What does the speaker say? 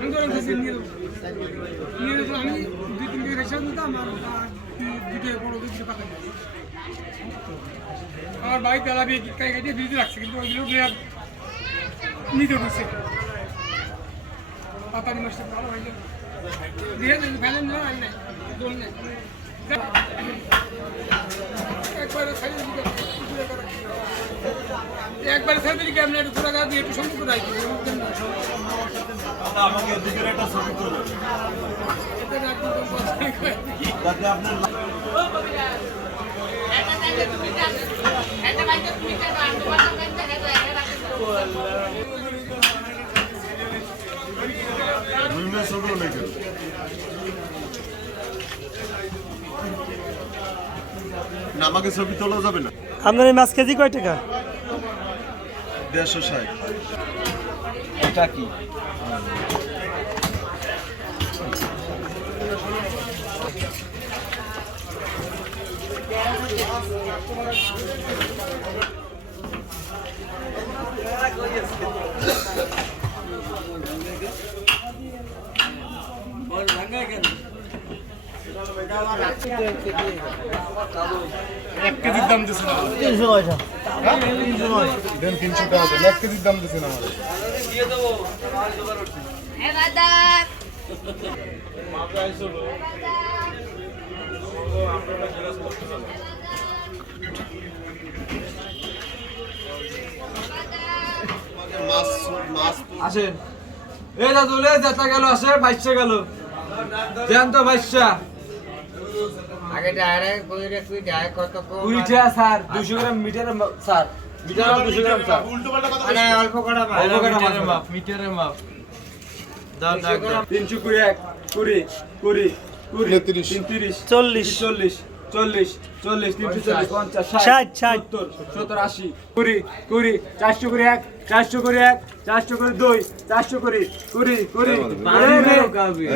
আমি 2-3 দিন রেশন দিতাম আর দুটো বড় দুটো পাতা আমার বাইক চালাবি কেটে বিজে রাখছে কিন্তু ওইগুলো নিতে বসছে পাতারি মাসটা ভালো হইলো দিয়ে ফেলেন না আর নাই দোল নেই একবার ছেড়ে দিলি কেমন একটু ঘোরা গা দিয়ে একটু সম্পর্ক রাখি আমাকে দুপুরে একটা ছবি তুলো যাতে আপনার ছবি অনেক না আমাকে ছবি তোলা যাবে না। আপনার এই মাছ কেজি কয় টাকা? 150 এটা কি এক কেজির দাম দিচ্ছে না 300 পয়সা। 300 টাকা দেন 1 কেজির দাম দিচ্ছে না আমার দিয়ে দেবো আসেন এই দাদু লে যেটা গেল আসে 22 গেল দেন তো 22 আগে ডাইরেক্ট কইরে কই যায় কত কম উইটা স্যার 200 গ্রাম মিটার স্যার মিটার 200 গ্রাম স্যার মানে অল্প কটা ভাই অল্প কটা মিটারের মাপ দাও দাও 321 20 20 30 40 40 40 40 340 50 60 70 70 80 20 20 400 করে 1 400 করে 1 400 করে 2 400 করে 20 20